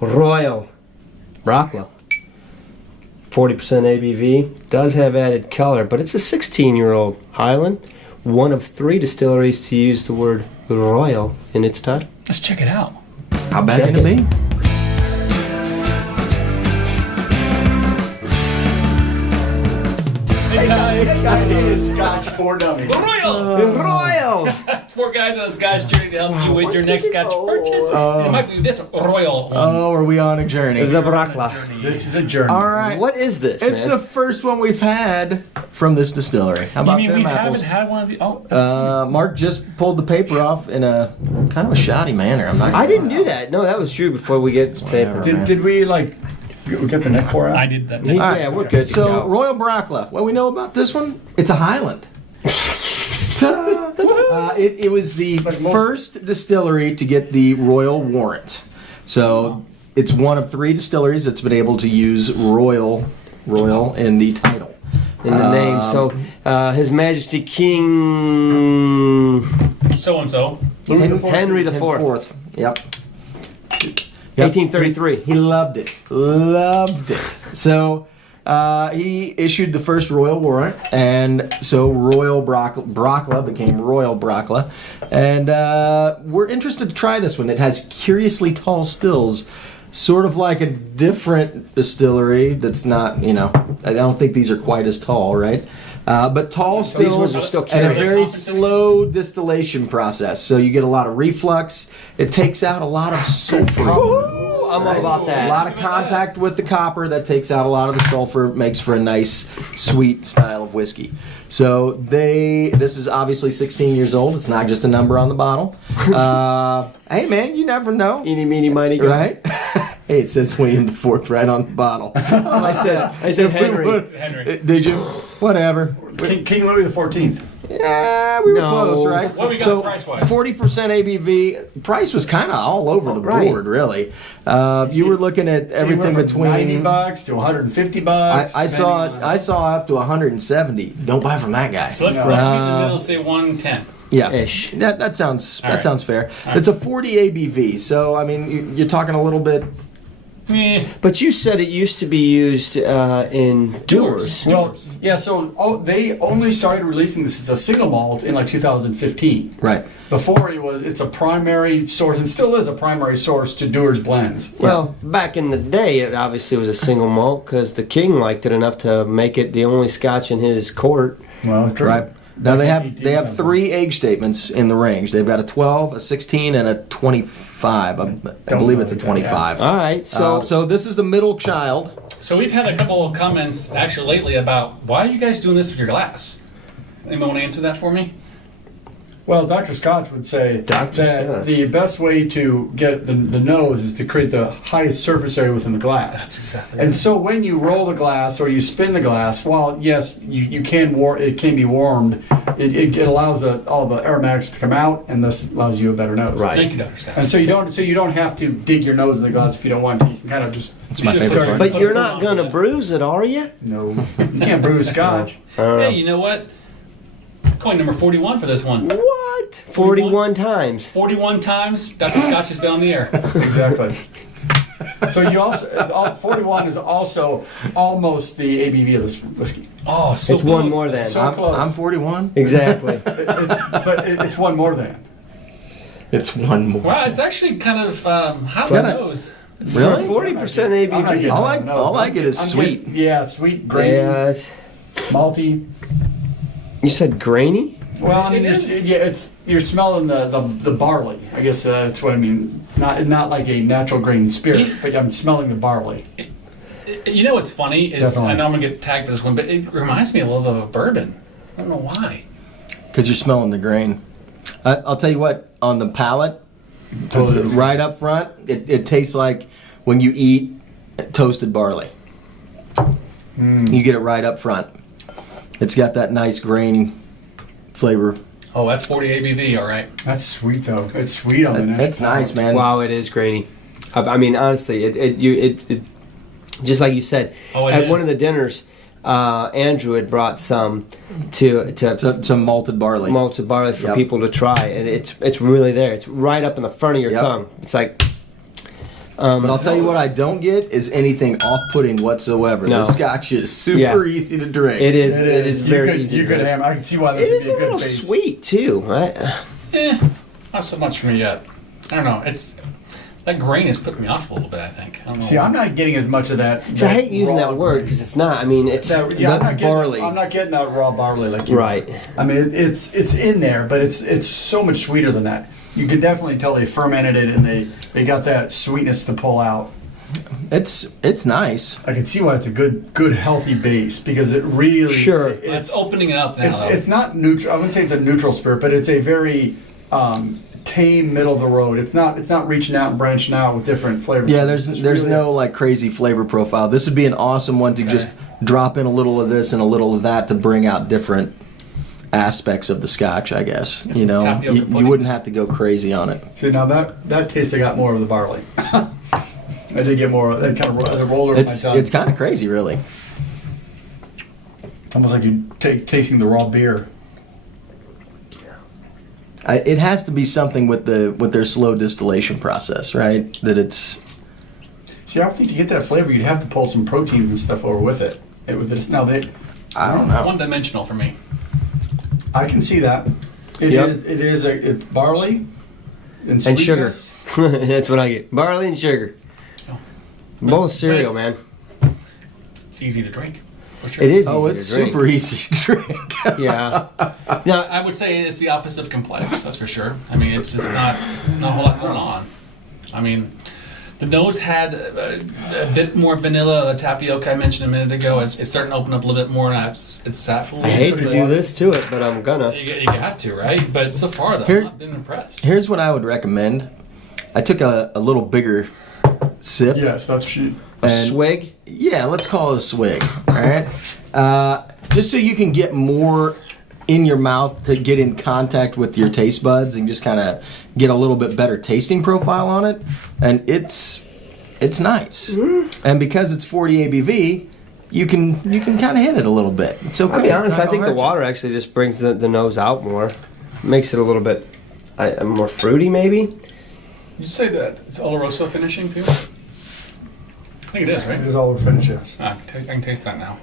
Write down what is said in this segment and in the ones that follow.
Royal Brackla. 40% ABV. Does have added color, but it's a 16-year-old Highland. One of 3 distilleries to use the word royal in its title. Let's check it out. How bad can it be? Hey guys, It is Scotch for Dummies. Royal! 4 guys on a Scotch journey to help you with your next Scotch purchase. It might be this Royal. Oh, are we on a journey? The Brackla. This is a journey. All right. What is this, It's man? the first one we've had from this distillery. How You about mean we them apples? haven't had one of the? Oh, Mark just pulled the paper off in a kind of a shoddy manner. I'm not. I didn't do that. No, that was true before we get to Whatever. tape. Did we we get the neck pour out? I did that. Yeah, we're good to So go. Royal Brackla. What we know about this one? It's a Highland. It was the first distillery to get the Royal warrant. So it's one of 3 distilleries that's been able to use Royal in the title. In the name. So, His Majesty King So and so. Henry IV. Yep. 1833. He loved it. Loved it. So he issued the first royal warrant, and so Royal Brackla became Royal Brackla. And we're interested to try this one. It has curiously tall stills, sort of like a different distillery that's not, I don't think these are quite as tall, right? But tall These ones stills are still and a curious. very slow distillation process. So you get a lot of reflux. It takes out a lot of sulfur. Ooh, I'm all about A that. lot of contact with the copper that takes out a lot of the sulfur, makes for a nice, sweet style of whiskey. So this is obviously 16 years old. It's not just a number on the bottle. Hey man, you never know, Eeny, meeny, miny, go. right? Hey, it says William IV right on the bottle. I said Henry. Henry. Did you? Whatever. King Louis XIV. Yeah, we were No. close, right? What we got price-wise? 40% ABV. Price was kind of all over the Right. board, really. You were looking at everything Anywhere from between $90 to $150. I saw up to 170. Don't buy from that guy. So let's meet in the middle. Say 110. Yeah, Ish. that sounds All right. fair. All right. It's a 40 ABV, so I mean you're talking a little bit. But you said it used to be used in Doers. Well, yeah, so they only started releasing this as a single malt in like 2015. Right. Before it's a primary source, and still is a primary source to Dewar's blends. Well, back in the day, it obviously was a single malt because the king liked it enough to make it the only Scotch in his court. Well, true. Right. Now they have 18 3 age statements in the range. They've got a 12, a 16, and a 25. I believe it's a 25. All right, So this is the middle child. So we've had a couple of comments actually lately about why are you guys doing this with your glass? Anyone want to answer that for me? Well, Dr. Scotch would say Dr. that Scotch. the best way to get the nose is to create the highest surface area within the glass. That's exactly And right. so when you roll the glass or you spin the glass, while yes, you can it can be warmed, it allows all the aromatics to come out, and this allows you a better nose. Right. Thank you, Dr. Scott. And so you don't have to dig your nose in the glass if you don't want to. You can kind of just. It's my Should favorite start- part. but you're not going to bruise it, are you? No, you can't brew Scotch. Hey, you know what? Coin number 41 for this one. What? 41 times. 41 times Dr. Scotch has been on the air. Exactly. So you also 41 is also almost the ABV of this whiskey. Oh, so It's one close. more than. So close. I'm 41. Exactly. But it's one more than. It's one more. Wow, it's actually kind of hot got on the a- nose. Really? 40% I'm not ABV. getting All it, I- all I get is I'm sweet. getting- yeah, sweet, grainy, Yeah. malty. You said grainy? Well, I mean, It is. you're smelling the barley. I guess that's what I mean. Not like a natural grain spirit, but I'm smelling the barley. You know what's funny is, Definitely. I know I'm going to get tagged for this one, but it reminds me a little of a bourbon. I don't know why. Because you're smelling the grain. I'll tell you what, on the palate, right up front, it tastes like when you eat toasted barley. You get it right up front. It's got that nice grainy flavor. Oh, that's 40 ABV, all right. That's sweet though. It's sweet on the neck. That's nice, man. Wow, it is grainy. I mean, honestly, it just like you said, Oh, it at is. one of the dinners, Andrew had brought some to Some malted barley. malted barley for Yep. people to try, and it's really there. It's right up in the front of your Yep. tongue. It's like But I'll tell you what I don't get is anything off-putting whatsoever. No. The Scotch is super Yeah. easy to drink. It is You very could, easy. You to could drink. have. I can see why It this is would a be a good little base. sweet too, right? Not so much for me yet. I don't know. That grain has put me off a little bit, I think. I don't know. See, I'm not getting as much of that. So I hate using raw that word grain. because it's not. I mean, it's Yeah, I'm not getting, barley. I'm not getting that raw barley like you. right. I mean, it's in there, but it's so much sweeter than that. You can definitely tell they fermented it and they got that sweetness to pull out. It's nice. I can see why it's a good healthy base because it really Sure. It's opening it up now, though. it's not neutral. I wouldn't say it's a neutral spirit, but it's a very tame middle of the road. It's not reaching out and branching out with different flavors. Yeah, there's It's there's really- no like crazy flavor profile. This would be an awesome one to just drop in a little of this and a little of that to bring out different aspects of the Scotch, I guess. It's You know, tapioca you pudding. wouldn't have to go crazy on it. See now that taste I got more of the barley. I did get more. That kind of as a roller. It's kind of crazy, really. Almost like you tasting the raw beer. It has to be something with their slow distillation process, right? That it's See, I would think to get that flavor, you'd have to pull some proteins and stuff over with it. Now I don't know. One-dimensional for me. I can see that. Yep. It's barley And sugar. sweetness. That's what I get. Barley and sugar. Oh. Bowl of But cereal, it's- man. It's easy to drink, for sure. It is. Oh, easy it's to drink. super easy to drink. Yeah. Now, I would say it's the opposite of complex, that's for sure. I mean, it's just not a whole lot going on. I mean, the nose had a bit more vanilla, the tapioca I mentioned a minute ago. It's starting to open up a little bit more, and it's sat for a I little hate bit. to but do this to it, but I'm gonna. You got to, right? But so far, though, Here- I've been impressed. Here's what I would recommend. I took a little bigger sip. Yes, that's true. A And- swig. Yeah, let's call it a swig. All right. Just so you can get more in your mouth to get in contact with your taste buds and just kind of get a little bit better tasting profile on it, and it's nice. And because it's 40 ABV, you can kind of hit it a little bit. It's okay. I'll be honest. It's not I think the gonna hurt water actually just brings the nose out more, makes it a little bit more fruity, maybe. Did you say that it's Oloroso finishing, too? I think it is, right? It is all over finish, yes. I can taste that now.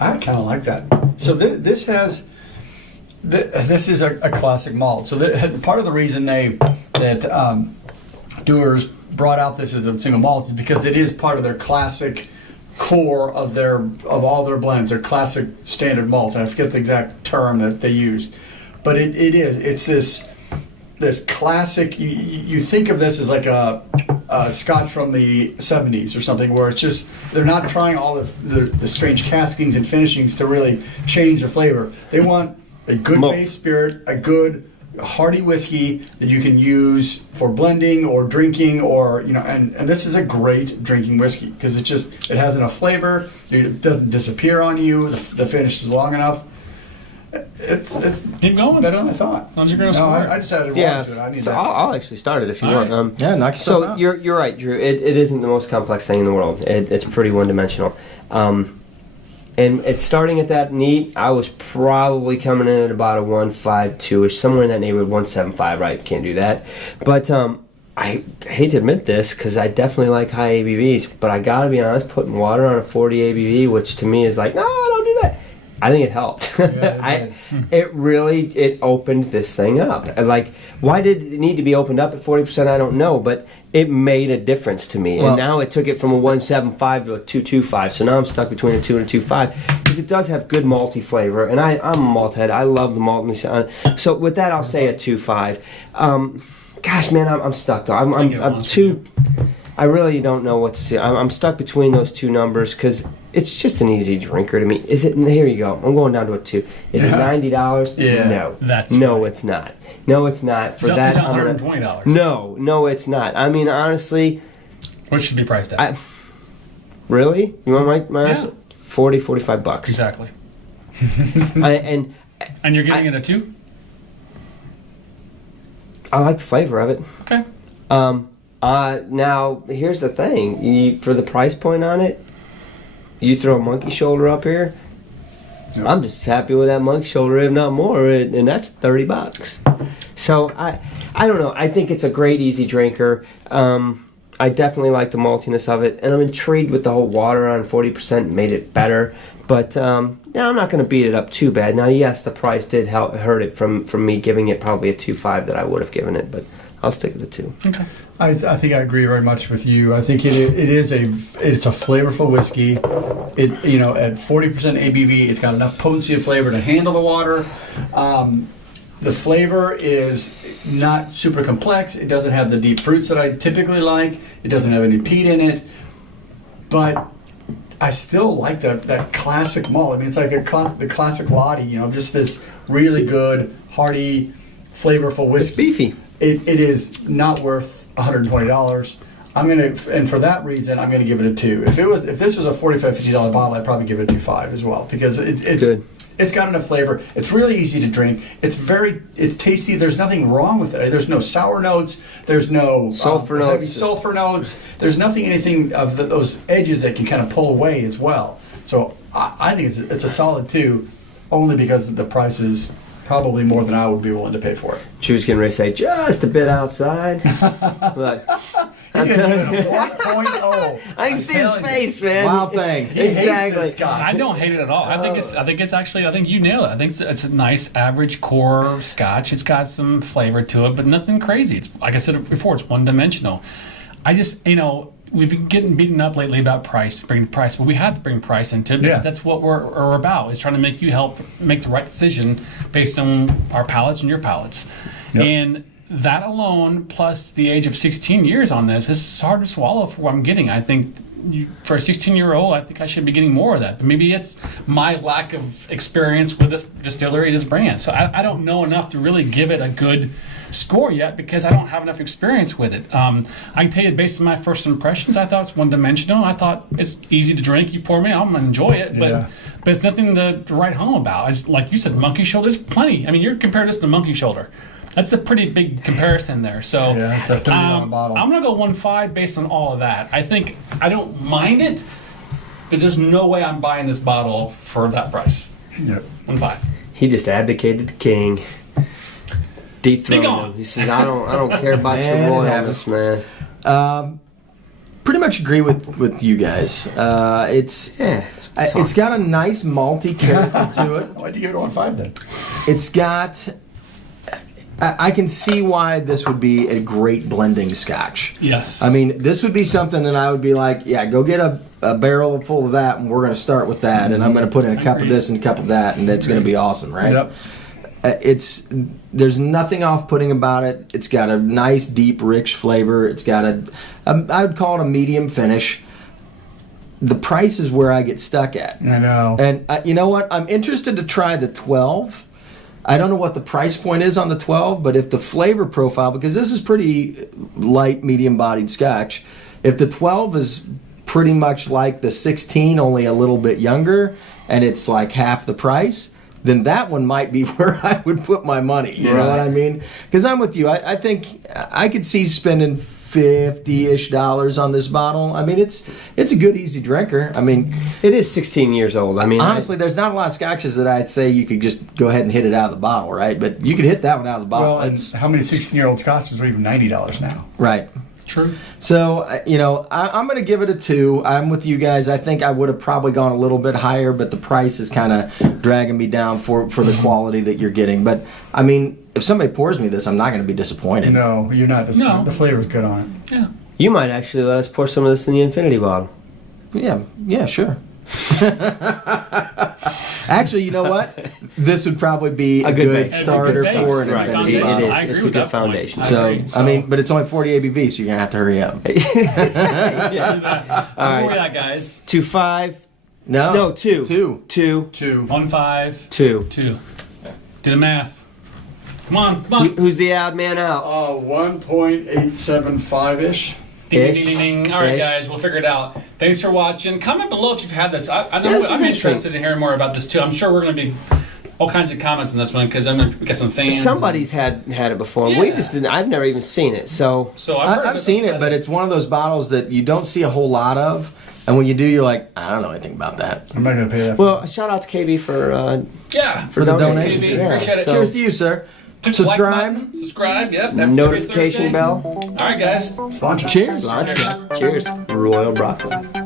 I kind of like that. So this is a classic malt. So part of the reason that Dewar's brought out this as a single malt is because it is part of their classic core of all their blends, their classic standard malts. And I forget the exact term that they used, but it's this classic. You think of this as like a Scotch from the 70s or something, where it's just they're not trying all the strange caskings and finishings to really change the flavor. They want a good Malt. base spirit, a good hearty whiskey that you can use for blending or drinking, or and this is a great drinking whiskey because it has enough flavor. It doesn't disappear on you. The finish is long enough. It's Keep going. better than I thought. As long as you're gonna No, score. I decided to Yeah. walk to it. I need So that. I'll actually start it if you All want. right. Yeah, knock yourself So out. you're right, Drew. It isn't the most complex thing in the world. It's pretty one-dimensional. And it's starting at that neat. I was probably coming in at about a 1.52ish, somewhere in that neighborhood, 1.75. Right, can't do that. But I hate to admit this because I definitely like high ABVs. But I gotta be honest, putting water on a 40 ABV, which to me is like, no, don't do that. I think it helped. It opened this thing up. Like, why did it need to be opened up at 40%? I don't know, but it made a difference to me. Well- And now it took it from a 1.75 to a 2.25. So now I'm stuck between a 2 and a 2.5 because it does have good malty flavor. And I'm a malt head. I love the maltiness. So with that, I'll say a 2.5. Gosh, man, I'm stuck though. I'm too. I really don't know what's. I'm stuck between those two numbers because it's just an easy drinker to me. Is it? Here you go. I'm going down to a 2. Is it $90? Yeah. No. That's no, right. it's not. No, it's not. For It's that, I'm gonna- $120. No, it's not. I mean, honestly, What should be priced at? really, you want my Yeah. answer? $45. Exactly. And And you're giving it a 2? I like the flavor of it. Okay. Now here's the thing: for the price point on it, you throw a monkey shoulder up here, I'm just happy with that monkey shoulder, if not more, and that's $30. So I don't know. I think it's a great easy drinker. I definitely like the maltiness of it, and I'm intrigued with the whole water on 40% made it better. But no, I'm not going to beat it up too bad. Now, yes, the price did hurt it from me giving it probably a 2.5 that I would have given it, but I'll stick with a 2. Okay. I think I agree very much with you. I think it's a flavorful whiskey. It at 40% ABV, it's got enough potency and flavor to handle the water. The flavor is not super complex. It doesn't have the deep fruits that I typically like. It doesn't have any peat in it, but I still like that classic malt. I mean, it's like the classic Lottie. Just this really good, hearty, flavorful whiskey. It's beefy. It is not worth $120. And for that reason, I'm gonna give it a 2. If this was a $45, $50 bottle, I'd probably give it a 2.5 as well, because it's good. It's got enough flavor. It's really easy to drink. It's tasty. There's nothing wrong with it. There's no sour notes. There's no heavy sulfur notes. There's anything of those edges that can kind of pull away as well. So I think it's a solid 2, only because the price is probably more than I would be willing to pay for it. She was getting ready to say just a bit outside, but He's gonna give it a 1.0. I can see his face, man. Wild thing. He hates Exactly. this Scotch. I don't hate it at all. I think it's actually. I think you nailed it. I think it's a nice average core Scotch. It's got some flavor to it, but nothing crazy. It's like I said before. It's one dimensional. I just we've been getting beaten up lately about bringing price, but we had to bring price into it because that's what we're about. Is trying to make you help make the right decision based on our palates and your palates, and that alone plus the age of 16 years on this is hard to swallow for what I'm getting. I think for a 16-year-old, I think I should be getting more of that. But maybe it's my lack of experience with this distillery, this brand. So I don't know enough to really give it a good score yet because I don't have enough experience with it. I can tell you based on my first impressions, I thought it's one-dimensional. I thought it's easy to drink. You pour me, I'm gonna enjoy it, but it's nothing to write home about. It's like you said, monkey shoulder. There's plenty. I mean, you're comparing this to monkey shoulder. That's a pretty big comparison there. So it's a $30 bottle. I'm gonna go 1.5 based on all of that. I think I don't mind it, but there's no way I'm buying this bottle for that price. Yep. 1.5. He just abdicated the king. Dethroned him. He says, I don't care about your Man, royalness, man. Pretty much agree with you guys. It's got a nice malty character to it. Why'd you give it a 1.5 then? It's got. I can see why this would be a great blending Scotch. Yes. I mean, this would be something that I would be like, yeah, go get a barrel full of that, and we're going to start with that, and I'm going to put in a cup of this and a cup of that, and it's going to be awesome, right? Yep. There's nothing off-putting about it. It's got a nice, deep, rich flavor. It's got I would call it a medium finish. The price is where I get stuck at. I know. And you know what? I'm interested to try the 12. I don't know what the price point is on the 12, but if the flavor profile, because this is pretty light, medium-bodied Scotch, if the 12 is pretty much like the 16, only a little bit younger, and it's like half the price, then that one might be where I would put my money. You know what I mean? Because I'm with you. I think I could see spending $50-ish on this bottle. I mean, it's a good, easy drinker. I mean, It is 16 years old. I mean, honestly, there's not a lot of Scotches that I'd say you could just go ahead and hit it out of the bottle, right? But you could hit that one out of the bottle. Well, and how many 16-year-old Scotches are even $90 now? Right. True. So, I'm going to give it a 2. I'm with you guys. I think I would have probably gone a little bit higher, but the price is kind of dragging me down for the quality that you're getting. But, I mean, if somebody pours me this, I'm not going to be disappointed. No, you're not. No. The flavor's good on it. Yeah. you might actually let us pour some of this in the infinity bottle. Yeah, sure. Actually, you know what? This would probably be a good good base. starter A good base. for an Right. infinity It bottle. is. I agree It's a with good that point. foundation. I So, agree. I mean, but it's only 40 ABV, so you're going to have to hurry up. So where we at, guys? 2.5. No. No, 2. 2. 2. 2. 1.5. 2. 2. Do the math. Come on. Who's the odd man out? 1.875-ish. Ding, ding, ding, ding. All right, Ish. guys, we'll figure it out. Thanks for watching. Comment below if you've had this. This is I'm interested in hearing more about this too. I'm sure we're going to be all kinds of comments on this one because we got some fans. Somebody's had it before. And we Yeah. just didn't. I've never even seen it. So So I've, heard I've seen it, but it's one of those bottles that you don't see a whole lot of. And when you do, you're like, I don't know anything about that. I'm not going to pay that. well, shout out to KB for yeah, For the donating. donation. KB, Yeah, appreciate it. so- Cheers to you, sir. Click the like Subscribe. button, subscribe. Yep. every notification Thursday. bell. All right, guys. Sláinte. Cheers. Launch, guys. Cheers. Royal Brackla.